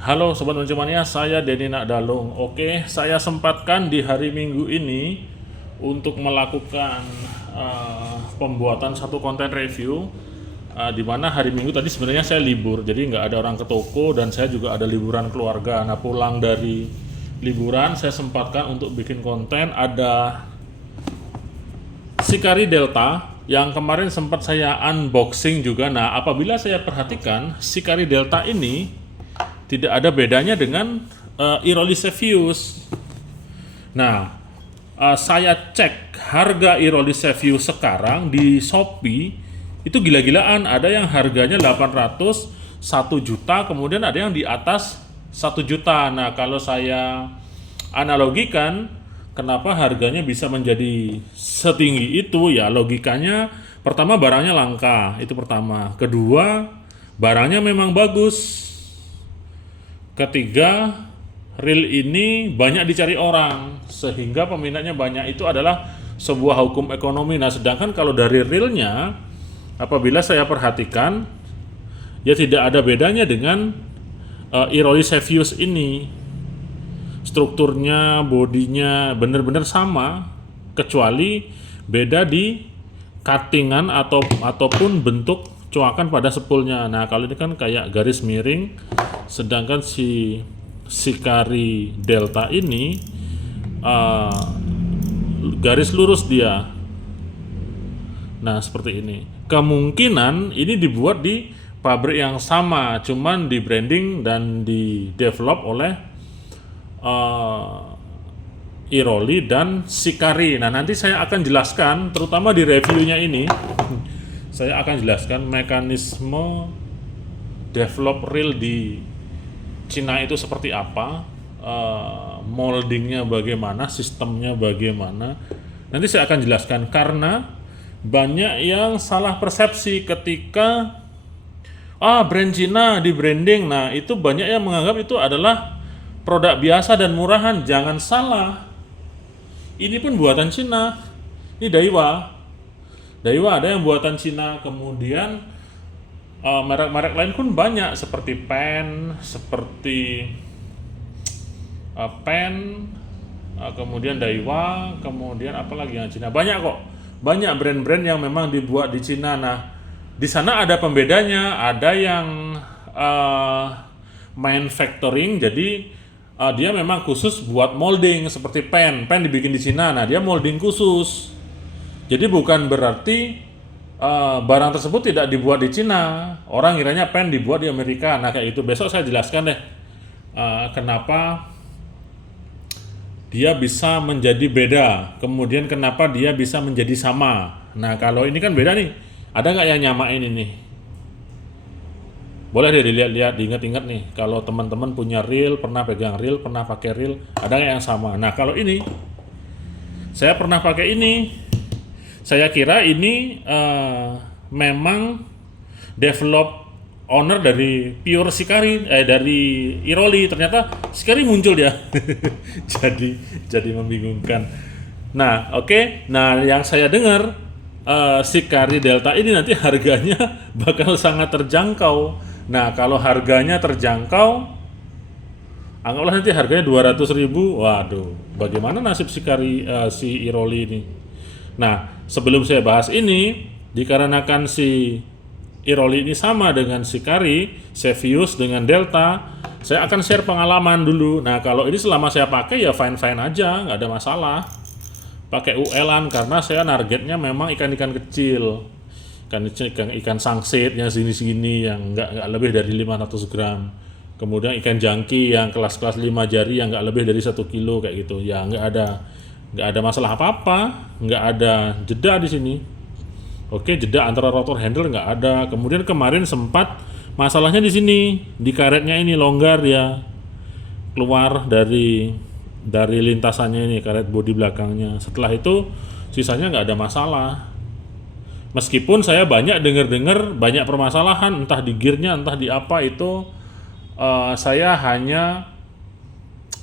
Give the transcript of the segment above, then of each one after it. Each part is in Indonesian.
Halo Sobat Mencemania, saya Denny Nakdalung. Oke, saya sempatkan di hari Minggu ini untuk melakukan pembuatan satu konten review, di mana hari Minggu tadi sebenarnya saya libur, jadi nggak ada orang ke toko dan saya juga ada liburan keluarga. Nah, pulang dari liburan saya sempatkan untuk bikin konten. Ada Sikari Delta yang kemarin sempat saya unboxing juga. Nah, apabila saya perhatikan Sikari Delta ini tidak ada bedanya dengan Irolysevius. Nah, saya cek harga Irolysevius sekarang di Shopee itu gila-gilaan. Ada yang harganya 800, 1 juta, kemudian ada yang di atas 1 juta. Nah, kalau saya analogikan kenapa harganya bisa menjadi setinggi itu, ya logikanya pertama barangnya langka, itu pertama. Kedua, barangnya memang bagus. Ketiga, reel ini banyak dicari orang sehingga peminatnya banyak. Itu adalah sebuah hukum ekonomi. Nah, sedangkan kalau dari reelnya, apabila saya perhatikan, ya tidak ada bedanya dengan Irolysevius ini. Strukturnya, bodinya benar-benar sama, kecuali beda di cuttingan ataupun bentuk coakan pada sepulnya. Nah, kalau ini kan kayak garis miring, sedangkan si Sikari Delta ini garis lurus dia. Nah, seperti ini. Kemungkinan ini dibuat di pabrik yang sama, cuman di branding dan di develop oleh Iroly dan Sikari. Nah, nanti saya akan jelaskan, terutama di reviewnya ini, saya akan jelaskan mekanisme develop reel di Cina itu seperti apa, moldingnya bagaimana, sistemnya bagaimana. Nanti saya akan jelaskan, karena banyak yang salah persepsi ketika brand Cina di branding. Nah, itu banyak yang menganggap itu adalah produk biasa dan murahan. Jangan salah, ini pun buatan Cina. Ini Daiwa ada yang buatan Cina. Kemudian merek-merek lain pun banyak, seperti kemudian Daiwa, kemudian apalagi yang Cina, banyak kok, banyak brand-brand yang memang dibuat di Cina. Nah, di sana ada pembedanya, ada yang manufacturing, jadi dia memang khusus buat molding, seperti pen dibikin di Cina. Nah, dia molding khusus, jadi bukan berarti barang tersebut tidak dibuat di Cina. Orang kiranya pen dibuat di Amerika. Nah, kayak itu. Besok saya jelaskan deh kenapa dia bisa menjadi beda, kemudian kenapa dia bisa menjadi sama. Nah, kalau ini kan beda nih. Ada nggak yang nyamain ini? Boleh deh dilihat-lihat, diingat-ingat nih. Kalau teman-teman punya reel, pernah pegang reel, pernah pakai reel, ada nggak yang sama? Nah, kalau ini, saya pernah pakai ini. Saya kira ini memang develop owner dari pure Sikari, dari Iroly. Ternyata Sikari muncul dia. jadi membingungkan. Nah, oke. Nah, yang saya dengar Sikari Delta ini nanti harganya bakal sangat terjangkau. Nah, kalau harganya terjangkau, anggaplah nanti harganya 200.000. Waduh, bagaimana nasib si Iroly ini? Nah, sebelum saya bahas ini, dikarenakan si Iroly ini sama dengan Sikari, Sevius dengan Delta, saya akan share pengalaman dulu. Nah, kalau ini selama saya pakai ya fine-fine aja, nggak ada masalah. Pakai UL-an karena saya targetnya memang ikan-ikan kecil. Ikan sangsit yang sini-sini yang nggak lebih dari 500 gram. Kemudian ikan jangki yang kelas-kelas 5 jari yang nggak lebih dari 1 kilo kayak gitu. Ya nggak ada masalah apa-apa, nggak ada jeda di sini. Oke, jeda antara rotor handle nggak ada. Kemudian kemarin sempat masalahnya di sini, di karetnya ini longgar ya, keluar dari lintasannya ini, karet bodi belakangnya. Setelah itu sisanya nggak ada masalah. Meskipun saya banyak dengar banyak permasalahan, entah di gearnya, entah di apa itu, saya hanya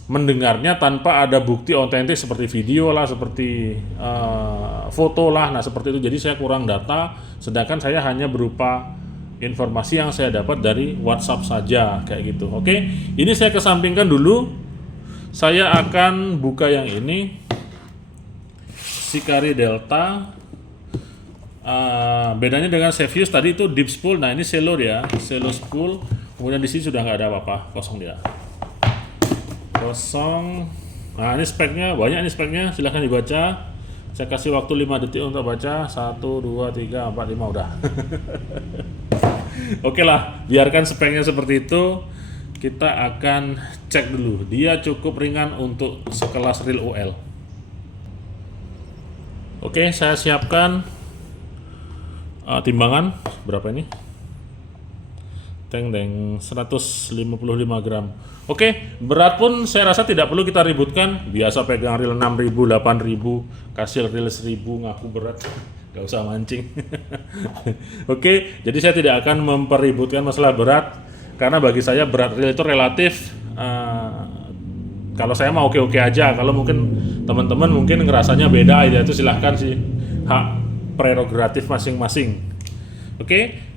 mendengarnya tanpa ada bukti otentik seperti video lah, seperti foto lah. Nah, seperti itu. Jadi saya kurang data, sedangkan saya hanya berupa informasi yang saya dapat dari WhatsApp saja kayak gitu. Oke, ini saya kesampingkan dulu. Saya akan buka yang ini, Hikari Delta. Bedanya dengan Xevious tadi itu deep spool, nah ini shallow ya, shallow spool. Kemudian di sini sudah nggak ada apa-apa, kosong dia, kosong. Nah ini speknya, banyak ini speknya, silahkan dibaca. Saya kasih waktu 5 detik untuk baca. 1, 2, 3, 4, 5 udah. Oke lah, biarkan speknya seperti itu. Kita akan cek dulu. Dia cukup ringan untuk sekelas reel UL. Oke, saya siapkan timbangan. Berapa ini? Teng 155 gram. Oke, berat pun saya rasa tidak perlu kita ributkan. Biasa pegang reel 6.000, 8.000, kasih reel 1.000 ngaku berat. Gak usah mancing. Oke, jadi saya tidak akan mempeributkan masalah berat, karena bagi saya berat reel itu relatif. Kalau saya mau oke-oke aja. Kalau mungkin teman-teman mungkin ngerasanya beda, ya itu silahkan sih, hak prerogatif masing-masing. Oke.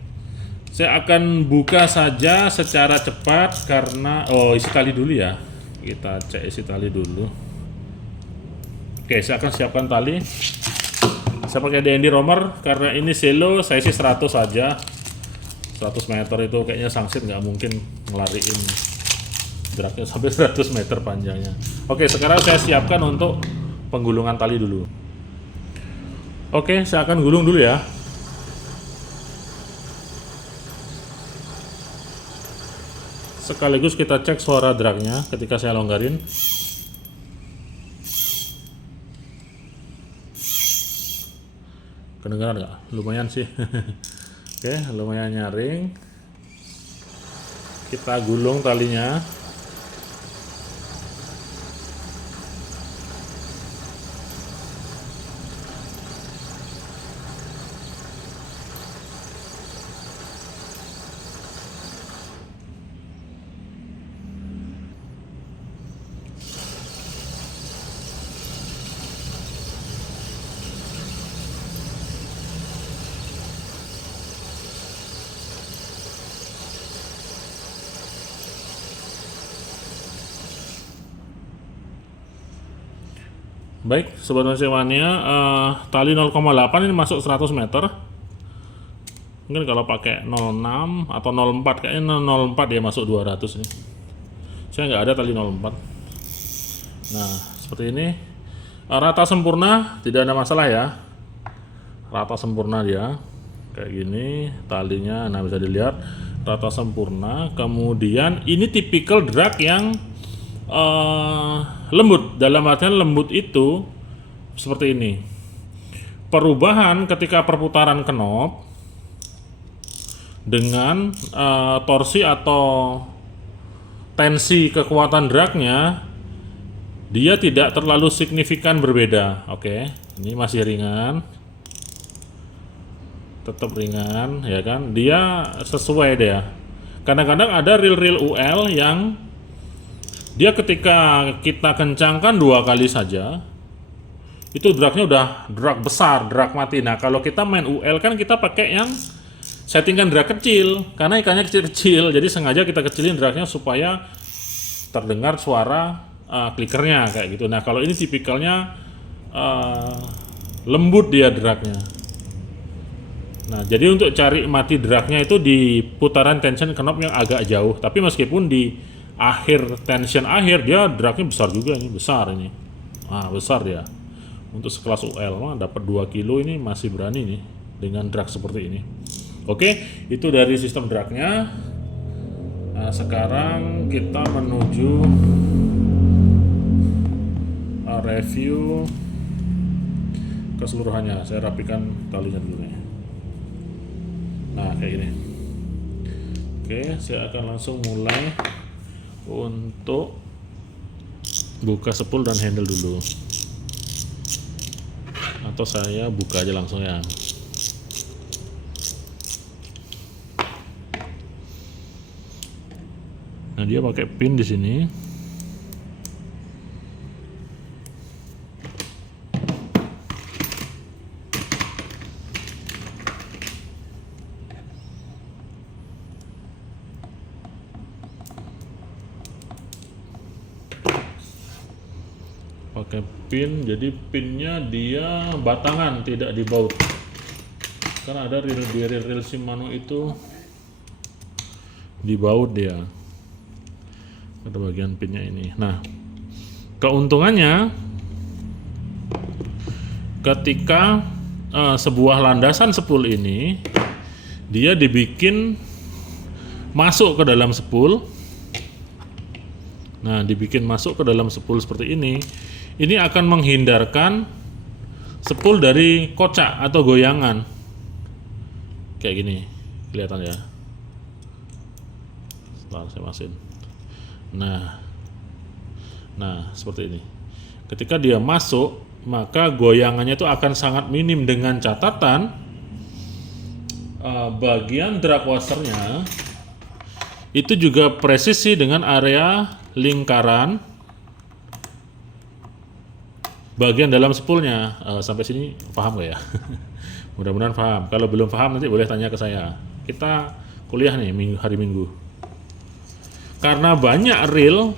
Saya akan buka saja secara cepat karena isi tali dulu ya. Kita cek isi tali dulu. Oke, saya akan siapkan tali. Saya pakai DND romer karena ini selo, saya sih 100 saja. 100 meter itu kayaknya sangsit nggak mungkin ngelariin dragnya sampai 100 meter panjangnya. Oke, sekarang saya siapkan untuk penggulungan tali dulu. Oke, saya akan gulung dulu ya. Sekaligus kita cek suara dragnya ketika saya longgarin. Kedengaran nggak? Lumayan sih. Oke, lumayan nyaring. Kita gulung talinya. Baik, sobat Mania, tali 0,8 ini masuk 100 meter. Mungkin kalau pakai 06 atau 04, kayaknya 04 dia masuk 200 ini. Saya nggak ada tali 04. Nah, seperti ini. Rata sempurna, tidak ada masalah ya. Rata sempurna dia. Kayak gini, talinya, nah bisa dilihat rata sempurna. Kemudian ini tipikal drag yang lembut. Dalam artian lembut itu seperti ini. Perubahan ketika perputaran knob dengan torsi atau tensi kekuatan dragnya, dia tidak terlalu signifikan berbeda. Oke, ini masih ringan, tetap ringan ya kan. Dia sesuai deh ya. Kadang-kadang ada reel-reel UL yang dia ketika kita kencangkan 2 kali saja, itu dragnya udah drag besar, drag mati. Nah kalau kita main UL kan kita pakai yang settingkan drag kecil, karena ikannya kecil-kecil, jadi sengaja kita kecilin dragnya supaya terdengar suara klikernya kayak gitu. Nah kalau ini tipikalnya lembut dia dragnya. Nah jadi untuk cari mati dragnya itu di putaran tension knob yang agak jauh, tapi meskipun di akhir tension akhir dia dragnya besar juga, ini besar ini. Nah besar dia untuk sekelas UL mah dapat 2 kilo, ini masih berani nih dengan drag seperti ini. Oke, itu dari sistem dragnya. Nah sekarang kita menuju review keseluruhannya. Saya rapikan talinya dulu nih. Nah kayak gini. Oke, saya akan langsung mulai untuk buka spool dan handle dulu, atau saya buka aja langsung ya. Nah dia pakai pin di sini. pakai pin, jadi pinnya dia batangan, tidak dibaut. Karena ada reel Shimano itu dibaut dia. Ada bagian pinnya ini. Nah, keuntungannya ketika sebuah landasan spool ini dia dibikin masuk ke dalam spool. Nah, dibikin masuk ke dalam spool seperti ini akan menghindarkan spool dari kocak atau goyangan. Kayak gini, kelihatan ya. Setelah saya masin. Nah, seperti ini. Ketika dia masuk, maka goyangannya itu akan sangat minim, dengan catatan bagian drag washernya itu juga presisi dengan area lingkaran bagian dalam spoolnya. Sampai sini paham gak ya? Mudah-mudahan paham. Kalau belum paham nanti boleh tanya ke saya. Kita kuliah nih hari Minggu. Karena banyak reel,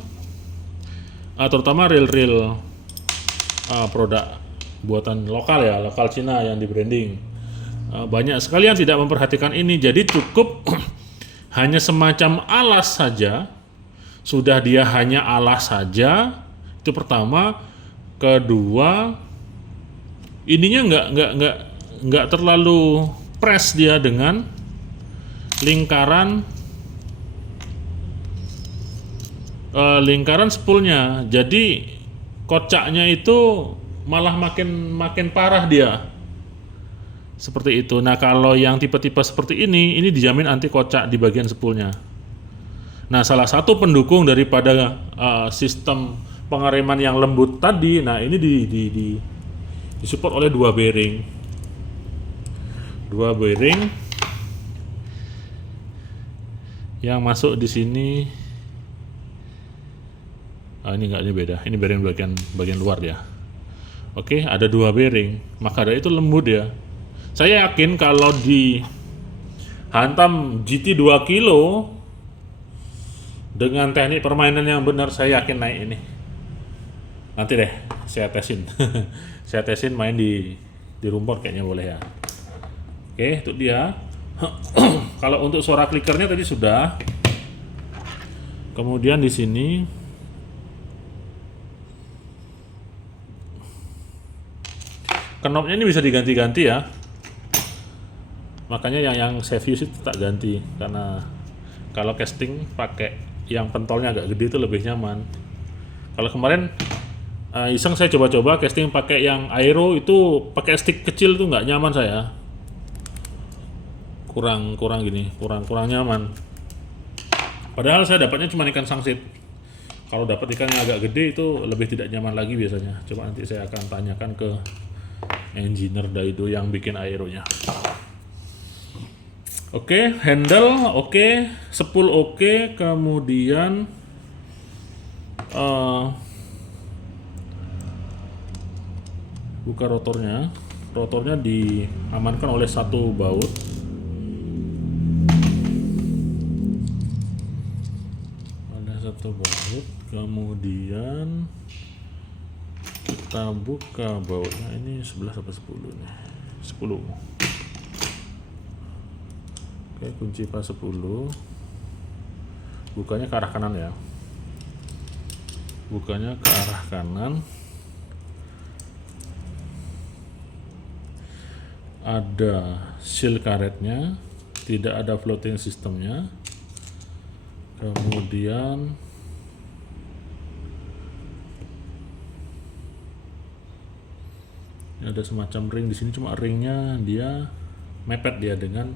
terutama reel produk buatan lokal ya, lokal Cina yang di branding. Banyak sekali yang tidak memperhatikan ini. Jadi cukup hanya semacam alas saja. Sudah dia hanya alas saja, itu pertama. Kedua, ininya nggak terlalu press dia dengan lingkaran spoolnya. Jadi kocaknya itu malah makin parah dia. Seperti itu. Nah, kalau yang tipe-tipe seperti ini dijamin anti kocak di bagian spoolnya. Nah, salah satu pendukung daripada sistem pengereman yang lembut tadi, nah ini disupport oleh dua bearing. Dua bearing yang masuk di sini. Ini enggak, ini beda. Ini bearing bagian luar ya. Oke, ada dua bearing. Maka dari itu lembut ya. Saya yakin kalau dihantam GT 2 kilo dengan teknik permainan yang benar, saya yakin naik ini. Nanti deh saya tesin. Saya tesin main di rumput kayaknya boleh ya. Oke, itu dia. Kalau untuk suara klikernya tadi sudah. Kemudian di sini knobnya ini bisa diganti-ganti ya. Makanya yang saya use itu tak ganti, karena kalau casting pakai yang pentolnya agak gede itu lebih nyaman. Kalau kemarin iseng saya coba-coba casting pakai yang aero, itu pakai stick kecil tuh nggak nyaman saya. Kurang nyaman. Padahal saya dapatnya cuma ikan sangsit. Kalau dapat ikan yang agak gede itu lebih tidak nyaman lagi biasanya. Coba nanti saya akan tanyakan ke engineer Daido yang bikin aeronya. Oke, handle oke, spool oke, kemudian buka rotornya. Rotornya diamankan oleh satu baut. Ada satu baut, kemudian kita buka bautnya. Ini 11 apa 10 nih? 10. Oke, kunci pas 10. Bukanya ke arah kanan ya. Bukanya ke arah kanan. Ada seal karetnya, tidak ada floating sistemnya. Kemudian ada semacam ring di sini, cuma ringnya dia mepet dia dengan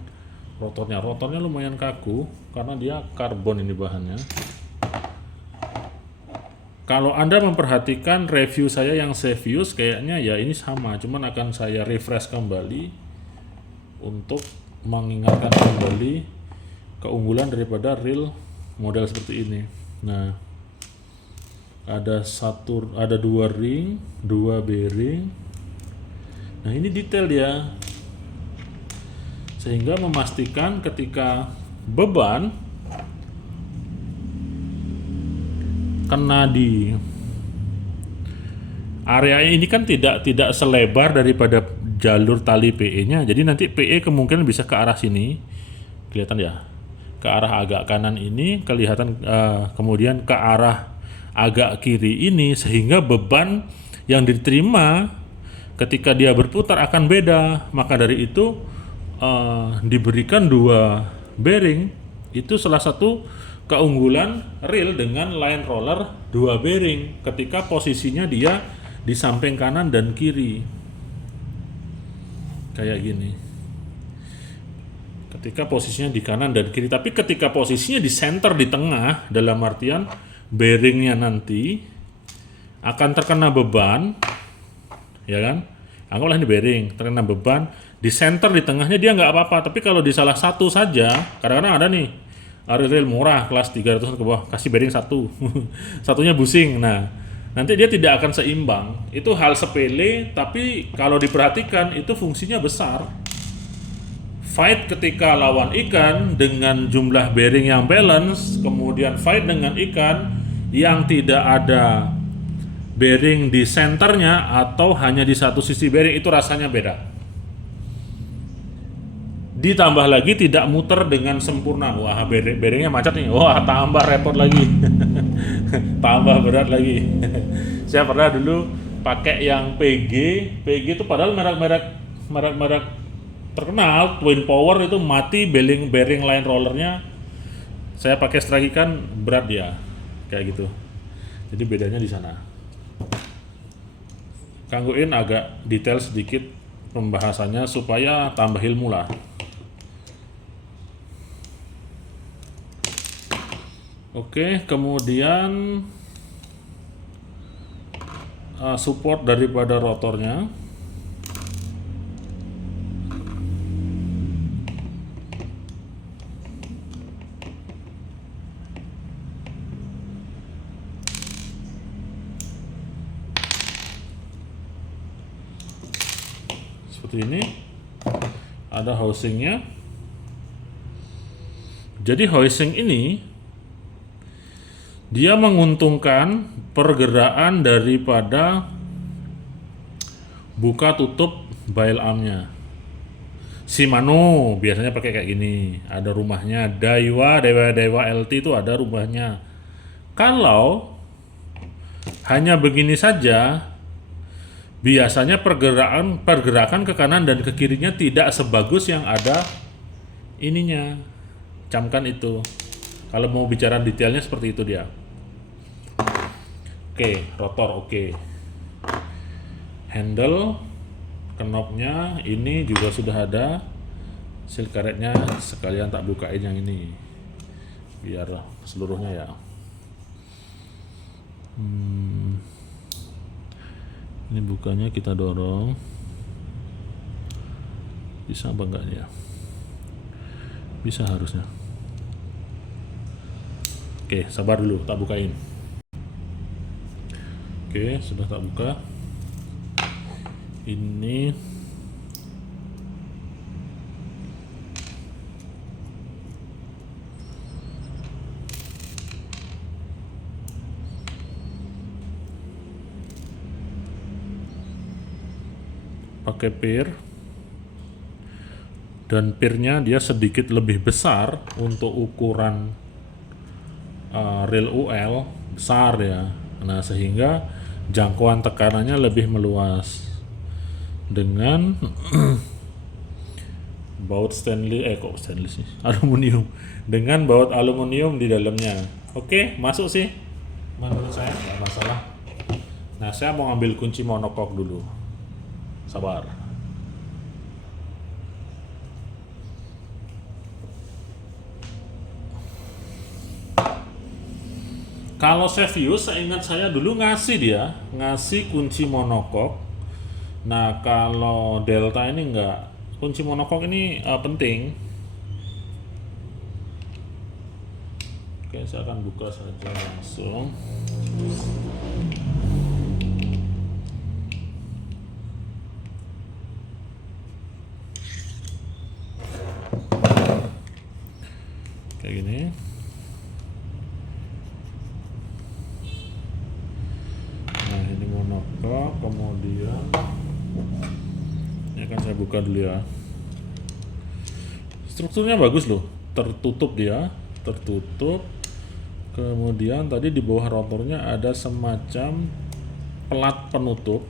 rotornya. Rotornya lumayan kaku karena dia karbon ini bahannya. Kalau Anda memperhatikan review saya yang saya use, kayaknya ya ini sama, cuman akan saya refresh kembali untuk mengingatkan kembali keunggulan daripada reel model seperti ini. Nah, ada dua ring, dua bearing. Nah, ini detail dia, sehingga memastikan ketika beban kena di area ini kan tidak selebar daripada jalur tali PE-nya. Jadi nanti PE kemungkinan bisa ke arah sini. Kelihatan ya? Ke arah agak kanan ini kelihatan, kemudian ke arah agak kiri ini, sehingga beban yang diterima ketika dia berputar akan beda. Maka dari itu diberikan 2 bearing. Itu salah satu keunggulan reel dengan line roller 2 bearing ketika posisinya dia di samping kanan dan kiri. Kayak gini. Ketika posisinya di kanan dan kiri, tapi ketika posisinya di center di tengah, dalam artian bearingnya nanti akan terkena beban, ya kan? Anggaplah ini bearing terkena beban di center di tengahnya, dia nggak apa-apa. Tapi kalau di salah satu saja, kadang-kadang ada nih reel murah kelas 300 ke bawah, kasih bearing satu satunya busing. Nah, nanti dia tidak akan seimbang. Itu hal sepele, tapi kalau diperhatikan itu fungsinya besar. Fight ketika lawan ikan dengan jumlah bearing yang balance, kemudian fight dengan ikan yang tidak ada bearing di senternya atau hanya di satu sisi bearing, itu rasanya beda. Ditambah lagi tidak muter dengan sempurna. Wah, bearingnya macet nih. Wah, tambah repot lagi. Tambah berat lagi. Saya pernah dulu pakai yang PG itu padahal merek terkenal, Twin Power, itu mati bearing line rollernya. Saya pakai strike ikan, berat dia. Kayak gitu. Jadi bedanya di sana. Gangguin agak detail sedikit pembahasannya supaya tambah ilmu lah. Oke, kemudian support daripada rotornya. Seperti ini, ada housingnya. Jadi housing ini dia menguntungkan pergerakan daripada buka tutup bail armnya. Shimano biasanya pakai kayak gini, ada rumahnya. Daiwa LT itu ada rumahnya. Kalau hanya begini saja, biasanya pergerakan ke kanan dan ke kirinya tidak sebagus yang ada ininya. Camkan itu. Kalau mau bicara detailnya seperti itu dia. Oke, rotor oke. Handle, knobnya ini juga sudah ada. Seal karetnya sekalian tak bukain yang ini. Biar seluruhnya ya. Ini bukanya kita dorong. Bisa apa enggak ya? Bisa harusnya. Oke, sabar dulu, tak bukain. Oke, sudah tak buka. Ini pakai pir, dan pirnya dia sedikit lebih besar untuk ukuran reel UL besar ya. Nah, sehingga jangkauan tekanannya lebih meluas dengan baut stainless sih, aluminium, dengan baut aluminium di dalamnya. Oke, masuk sih menurut saya, nggak masalah. Nah, saya mau ambil kunci monokok dulu, sabar. Kalau Sevius, seingat saya dulu ngasih kunci monokok. Nah, kalau Delta ini enggak. Kunci monokok ini penting. Oke, saya akan buka saja langsung. Kayak gini. buka, kemudian ini akan saya buka dulu ya. Strukturnya bagus loh, tertutup dia, tertutup. Kemudian tadi di bawah rotornya ada semacam pelat penutup.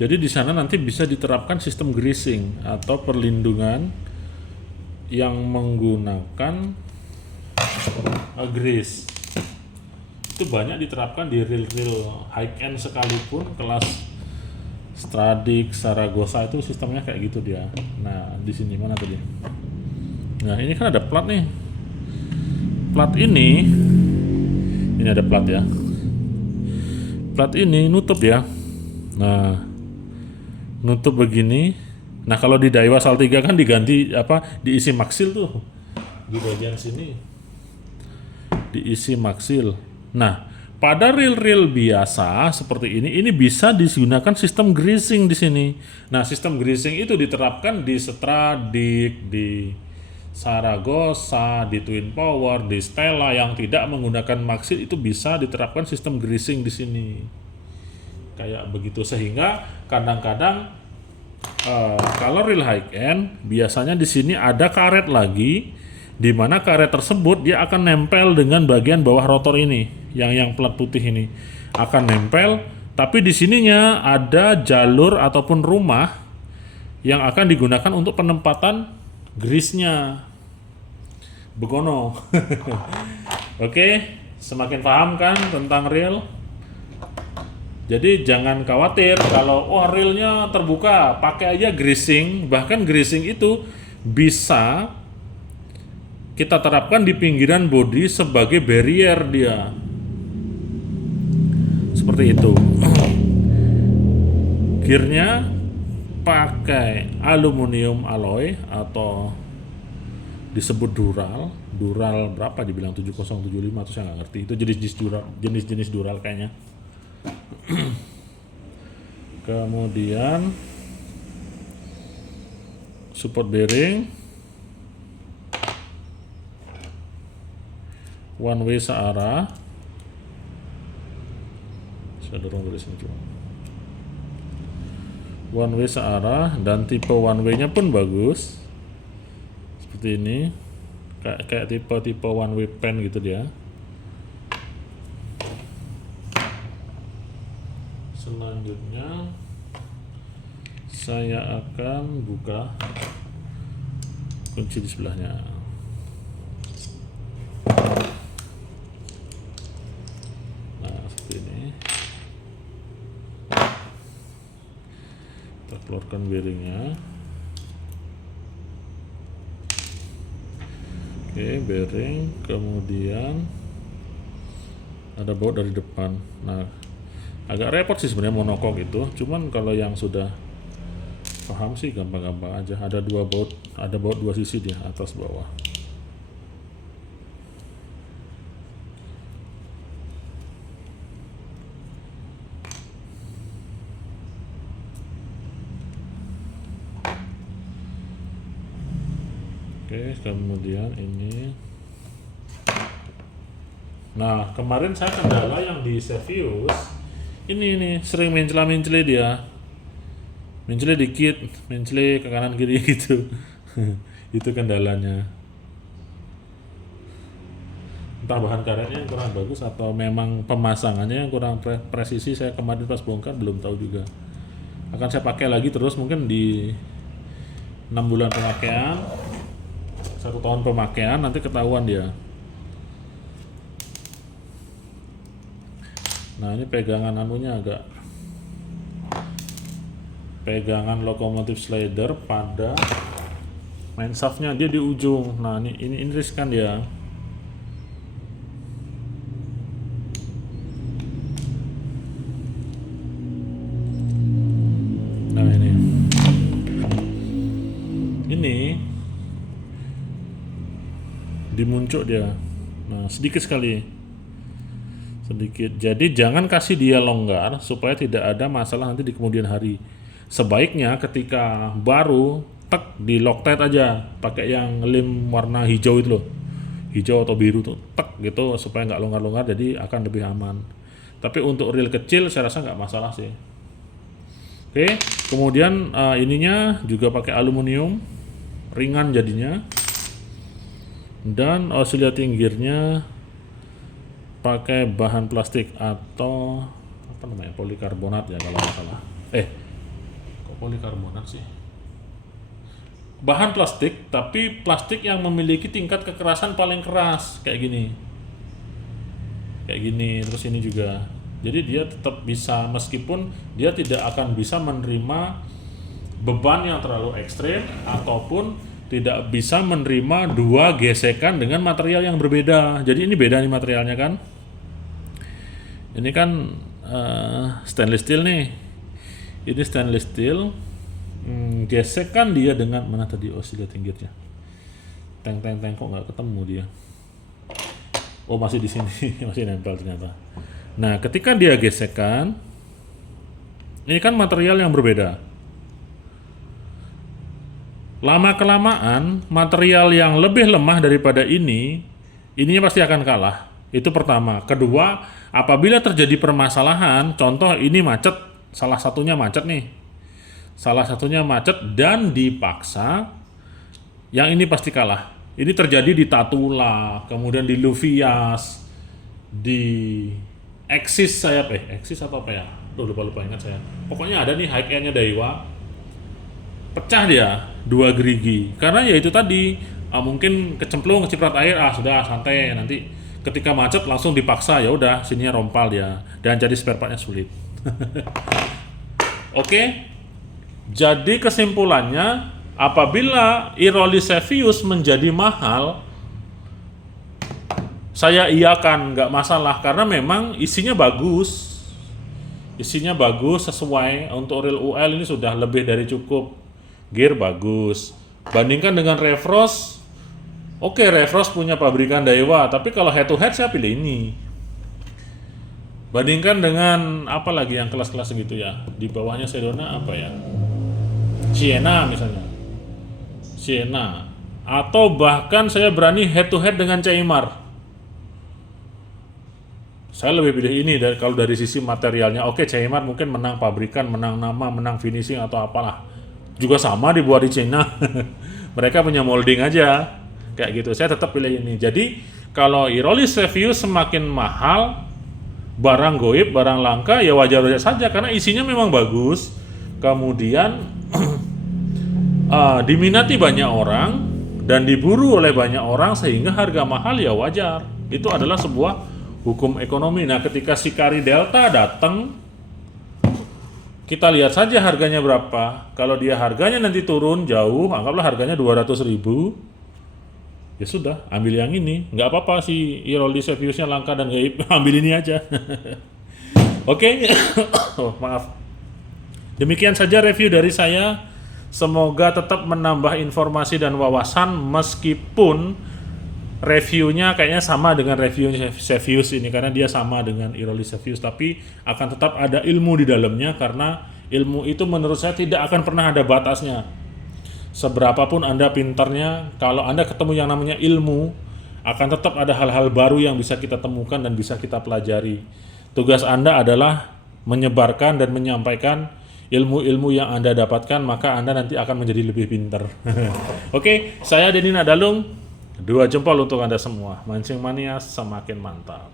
Jadi di sana nanti bisa diterapkan sistem greasing atau perlindungan yang menggunakan grease. Itu banyak diterapkan di reel-reel high end sekalipun, kelas Stradic, Zaragoza itu sistemnya kayak gitu dia. Nah, di sini mana tadi? Nah, ini kan ada plat nih. Plat ini ada plat ya. Plat ini nutup ya. Nah, nutup begini. Nah, kalau di Daiwa Sal 3 kan diganti diisi maksil tuh. Di bagian sini diisi maksil. Nah, pada reel-reel biasa seperti ini bisa digunakan sistem greasing di sini. Nah, sistem greasing itu diterapkan di Stradic, di Zaragoza, di Twin Power, di Stella yang tidak menggunakan maksil itu bisa diterapkan sistem greasing di sini. Kayak begitu, sehingga kadang-kadang kalau reel high end biasanya di sini ada karet lagi, di mana karet tersebut dia akan nempel dengan bagian bawah rotor ini, yang plat putih ini akan nempel, tapi di sininya ada jalur ataupun rumah yang akan digunakan untuk penempatan grease-nya. Begono. Oke, semakin paham kan tentang reel? Jadi jangan khawatir kalau reelnya terbuka, pakai aja greasing. Bahkan greasing itu bisa kita terapkan di pinggiran bodi sebagai barrier dia. Seperti itu. Gearnya pakai aluminium alloy atau disebut dural. Dural berapa dibilang 7075 atau saya nggak ngerti. Itu jenis-jenis dural kayaknya. Kemudian support bearing one way searah. Saya dorong dari sini coba. One way searah dan tipe one way nya pun bagus. Seperti ini. Kayak tipe one way pen gitu dia. Selanjutnya saya akan buka kunci di sebelahnya. Nah, seperti ini. Kita keluarkan bearingnya. Oke, bearing, kemudian ada baut dari depan. Nah, agak repot sih sebenarnya monokok itu, cuman kalau yang sudah paham sih gampang-gampang aja. Ada baut dua sisi dia, atas bawah. Oke, kemudian ini. Nah, kemarin saya kendala yang di Sevius ini nih, sering mencela-mencele dia. Mencele dikit, mencele ke kanan kiri gitu. Itu kendalanya. Entah bahan karetnya yang kurang bagus atau memang pemasangannya yang kurang presisi. Saya kemarin pas bongkar belum tahu juga. Akan saya pakai lagi terus mungkin di 6 bulan pemakaian, 1 tahun pemakaian, nanti ketahuan dia. Nah, ini pegangan anunya pegangan lokomotif slider pada main shaftnya dia di ujung. Nah, ini riskan dia. Nah, ini dimuncuk dia. Nah, sedikit sekali. Sedikit. Jadi jangan kasih dia longgar supaya tidak ada masalah nanti di kemudian hari. Sebaiknya ketika baru di Loctite aja, pakai yang lem warna hijau itu loh. hijau atau biru tuh tek gitu supaya nggak longgar-longgar, jadi akan lebih aman. Tapi untuk reel kecil saya rasa nggak masalah sih. Oke, kemudian ininya juga pakai aluminium, ringan jadinya. Dan oscillating gearnya pakai bahan plastik atau apa namanya, polikarbonat ya kalau nggak salah. Kok polikarbonat sih? Bahan plastik, tapi plastik yang memiliki tingkat kekerasan paling keras kayak gini. Terus ini juga. Jadi dia tetap bisa, meskipun dia tidak akan bisa menerima beban yang terlalu ekstrim ataupun tidak bisa menerima dua gesekan dengan material yang berbeda. Jadi ini beda nih materialnya kan. Ini kan stainless steel nih. Ini stainless steel. Gesekan dia dengan mana tadi oscillating gearnya? Teng kok nggak ketemu dia. Oh, masih di sini, masih nempel ternyata. Nah, ketika dia gesekan, ini kan material yang berbeda. Lama-kelamaan, material yang lebih lemah daripada ininya pasti akan kalah. Itu pertama. Kedua, apabila terjadi permasalahan, contoh ini macet, salah satunya macet dan dipaksa, yang ini pasti kalah. Ini terjadi di Tatula, kemudian di Luvias, di Axis Axis atau apa ya? Lupa ingat saya. Pokoknya ada nih high end-nya Daiwa, pecah dia 2 gerigi. Karena ya itu tadi, mungkin kecemplung, keciprat air, sudah santai, nanti ketika macet langsung dipaksa, ya udah sininya rompal dia dan jadi spare partnya sulit. Oke. Jadi kesimpulannya, apabila Irolysevius menjadi mahal, saya iakan, nggak masalah, karena memang isinya bagus sesuai untuk reel UL ini sudah lebih dari cukup. Gear bagus, bandingkan dengan Revros. Oke, Revros punya pabrikan Daiwa, tapi kalau head to head saya pilih ini. Bandingkan dengan apa lagi yang kelas-kelas gitu ya, di bawahnya Sedona apa ya, Sienna misalnya, atau bahkan saya berani head to head dengan Ceimar. Saya lebih pilih ini kalau dari sisi materialnya. Oke, Ceimar mungkin menang pabrikan, menang nama, menang finishing atau apalah, juga sama dibuat di China. Mereka punya molding aja kayak gitu. Saya tetap pilih ini. Jadi kalau Irolysevius semakin mahal, barang goib, barang langka, ya wajar-wajar saja karena isinya memang bagus. Kemudian diminati banyak orang dan diburu oleh banyak orang sehingga harga mahal, ya wajar. Itu adalah sebuah hukum ekonomi. Nah, ketika Shikari Delta datang, kita lihat saja harganya berapa. Kalau dia harganya nanti turun jauh, anggaplah harganya 200.000, ya sudah, ambil yang ini. Nggak apa-apa si Irolyseviusnya langka dan gaib, ambil ini aja. Oke. Maaf. Demikian saja review dari saya. Semoga tetap menambah informasi dan wawasan, meskipun reviewnya kayaknya sama dengan review Sevius ini, karena dia sama dengan Irolysevius, tapi akan tetap ada ilmu di dalamnya, karena ilmu itu menurut saya tidak akan pernah ada batasnya. Seberapapun Anda pintarnya, kalau Anda ketemu yang namanya ilmu, akan tetap ada hal-hal baru yang bisa kita temukan dan bisa kita pelajari. Tugas Anda adalah menyebarkan dan menyampaikan ilmu-ilmu yang Anda dapatkan, maka Anda nanti akan menjadi lebih pintar. Oke, saya Denny Nadalung. 2 jempol untuk Anda semua. Mancing mania semakin mantap.